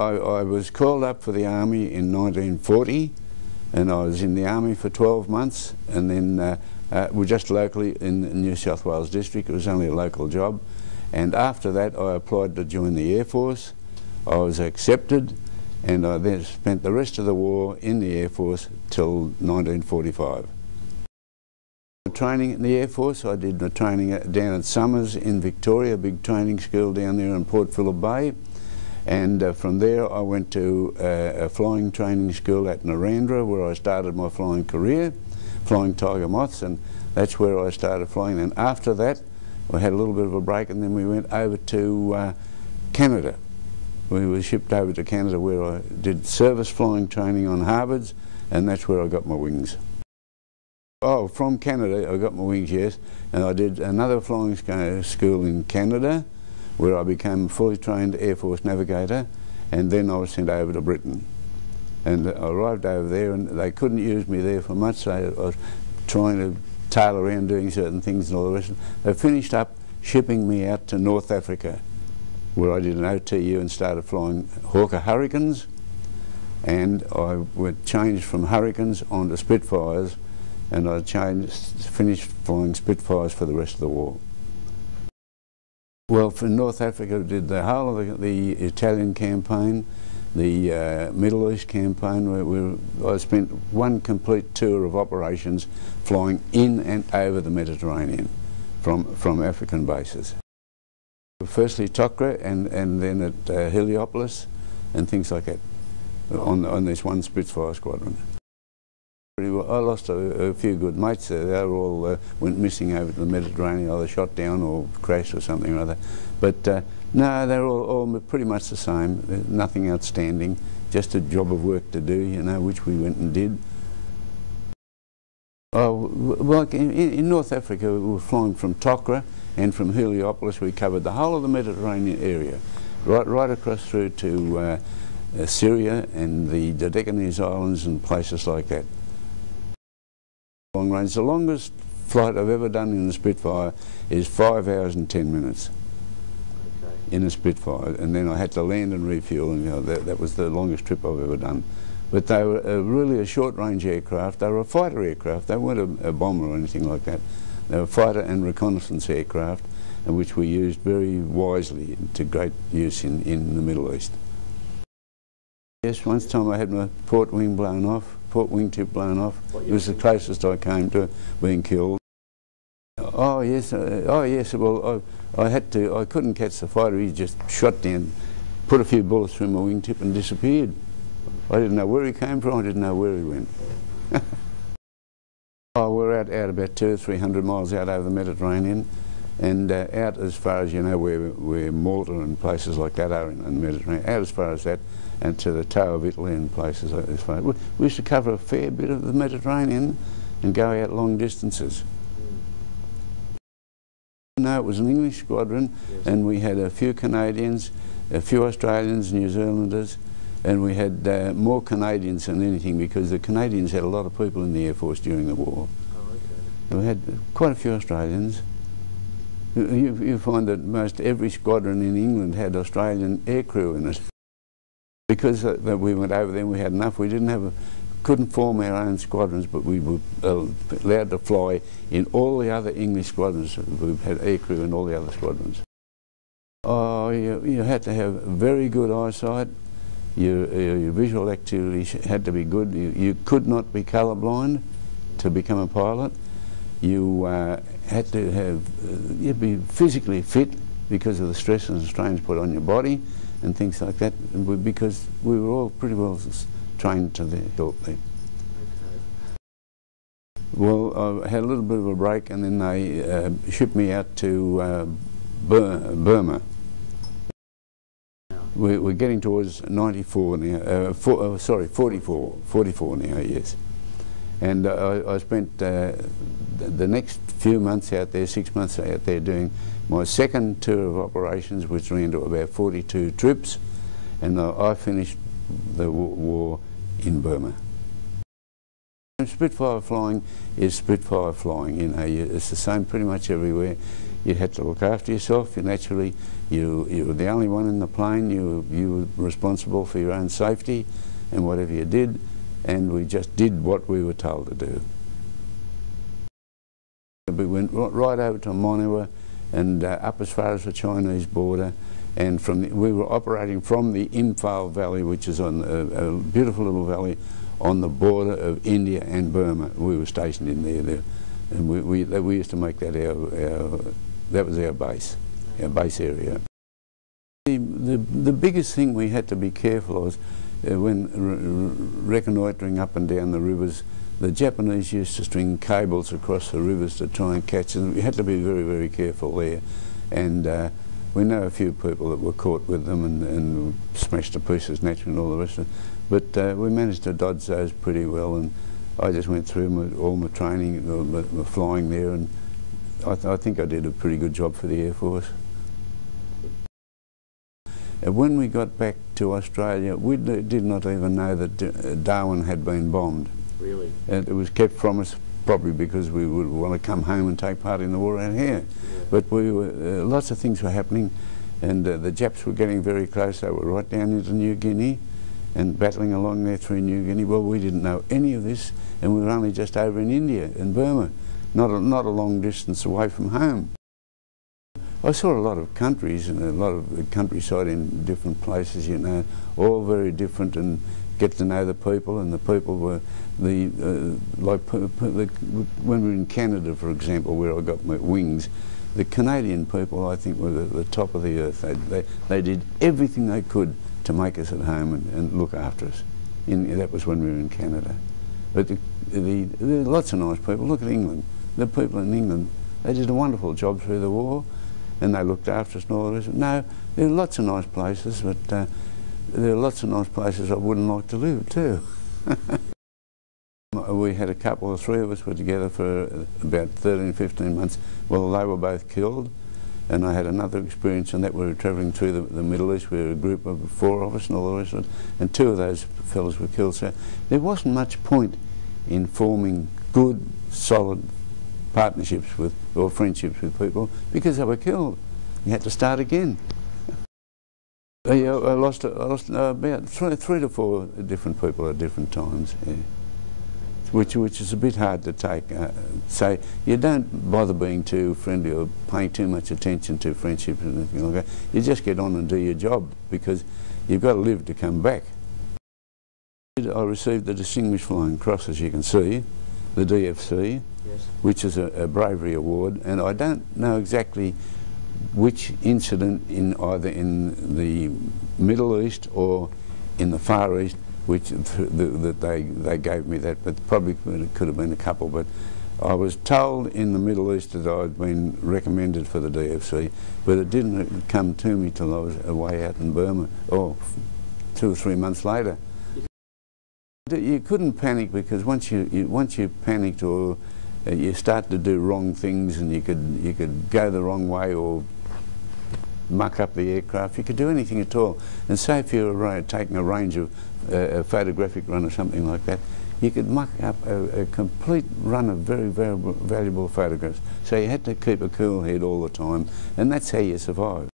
I was called up for the Army in 1940, and I was in the Army for 12 months, and then we're just locally in the New South Wales district. It was only a local job, and after that I applied to join the Air Force. I was accepted, and I then spent the rest of the war in the Air Force till 1945. Training in the Air Force, I did the training down at Summers in Victoria, a big training school down there in Port Phillip Bay, and from there I went to a flying training school at Narrandera, where I started my flying career, flying Tiger Moths, and that's where I started flying. And after that I had a little bit of a break, and then we went over to Canada. We were shipped over to Canada, where I did service flying training on Harvards, and that's where I got my wings. Oh, from Canada I got my wings, yes, and I did another flying school in Canada, where I became a fully trained Air Force navigator, and then I was sent over to Britain. And I arrived over there, and they couldn't use me there for much, so I was trying to tail around doing certain things and all the rest. They finished up shipping me out to North Africa, where I did an OTU and started flying Hawker Hurricanes, and I changed from Hurricanes onto Spitfires, and I finished flying Spitfires for the rest of the war. Well, for North Africa, I did the whole of the Italian campaign, the Middle East campaign, where I spent one complete tour of operations flying in and over the Mediterranean from African bases. Firstly Tokra, and then at Heliopolis and things like that, on this one Spitfire squadron. I lost a few good mates there. They were all went missing over to the Mediterranean, either shot down or crashed or something or other. But no, they're all pretty much the same. There's nothing outstanding, just a job of work to do, you know, which we went and did. Oh, well, in North Africa we were flying from Tokra, and from Heliopolis we covered the whole of the Mediterranean area, right across through to Syria and the Dodecanese Islands and places like that. Long range. The longest flight I've ever done in a Spitfire is 5 hours and 10 minutes in a Spitfire, and then I had to land and refuel, and you know, that was the longest trip I've ever done. But they were really a short-range aircraft. They were a fighter aircraft. They weren't a bomber or anything like that. They were fighter and reconnaissance aircraft, which we used very wisely to great use in the Middle East. Yes, once time I had my port wing blown off. Port wingtip blown off. It was the closest I came to being killed. Oh yes, well I couldn't catch the fighter. He just shot down, put a few bullets through my wingtip and disappeared. I didn't know where he came from, I didn't know where he went. Oh, we're out about 200 or 300 miles out over the Mediterranean, and out as far as, you know, where Malta and places like that are in the Mediterranean, out as far as that, and to the toe of Italy and places like this. We used to cover a fair bit of the Mediterranean and go out long distances. No, it was an English squadron, yes. And we had a few Canadians, a few Australians, New Zealanders, and we had more Canadians than anything, because the Canadians had a lot of people in the Air Force during the war. Oh, okay. We had quite a few Australians. You find that most every squadron in England had Australian aircrew in it. Because we went over there and we had enough, couldn't form our own squadrons, but we were allowed to fly in all the other English squadrons. We had aircrew in all the other squadrons. Oh, you had to have very good eyesight. Your visual activity had to be good. You could not be colourblind to become a pilot. You had to have, you'd be physically fit because of the stresses and strains put on your body and things like that, because we were all pretty well trained to the hilt there. Okay. Well, I had a little bit of a break, and then they shipped me out to Burma. We're getting towards 94 now, 44 now, yes. And I spent the next few months out there, 6 months out there, doing my second tour of operations, which ran to about 42 trips, and I finished the war in Burma. Spitfire flying is Spitfire flying, you know, it's the same pretty much everywhere. You had to look after yourself. You naturally, you were the only one in the plane. You were responsible for your own safety and whatever you did, and we just did what we were told to do. We went right over to Monua and up as far as the Chinese border, and we were operating from the Imphal Valley, which is on a beautiful little valley on the border of India and Burma. We were stationed in there, and we used to make that that was our base area. The biggest thing we had to be careful of when reconnoitring up and down the rivers, the Japanese used to string cables across the rivers to try and catch them. We had to be very, very careful there. And we know a few people that were caught with them and smashed to pieces naturally and all the rest of it. But we managed to dodge those pretty well, and I just went through all my training, my flying there, and I think I did a pretty good job for the Air Force. And when we got back to Australia, we did not even know that Darwin had been bombed. Really? And it was kept from us, probably because we would want to come home and take part in the war out here. Yeah. But we were, lots of things were happening, and the Japs were getting very close. They were right down into New Guinea and battling along there through New Guinea. Well, we didn't know any of this, and we were only just over in India and Burma, not a long distance away from home. I saw a lot of countries and a lot of countryside in different places, you know, all very different, and get to know the people, and the people were like when we were in Canada, for example, where I got my wings, the Canadian people, I think, were the top of the earth. They did everything they could to make us at home and look after us. That was when we were in Canada. But there are lots of nice people. Look at England. The people in England, they did a wonderful job through the war, and they looked after us and all the rest. No, there are lots of nice places, but there are lots of nice places I wouldn't like to live too. We had three of us were together for about 13, 15 months. Well, they were both killed, and I had another experience, and that we were travelling through the Middle East. We were a group of 4 of us and all the rest of it, and 2 of those fellows were killed. So there wasn't much point in forming good, solid partnerships or friendships with people because they were killed. You had to start again. I lost about 3 to 4 different people at different times, yeah. Which is a bit hard to take. So you don't bother being too friendly or paying too much attention to friendships and anything like that. You just get on and do your job because you've got to live to come back. I received the Distinguished Flying Cross, as you can see, the DFC, yes, which is a bravery award, and I don't know exactly which incident either in the Middle East or in the Far East that they gave me that, but probably it could have been a couple. But I was told in the Middle East that I'd been recommended for the DFC, but it didn't come to me till I was away out in Burma, or 2 or 3 months later. You couldn't panic, because once you panicked or you start to do wrong things, and you could go the wrong way or muck up the aircraft. You could do anything at all. And say if you were taking a range of a photographic run or something like that, you could muck up a complete run of very, very valuable photographs. So you had to keep a cool head all the time, and that's how you survive.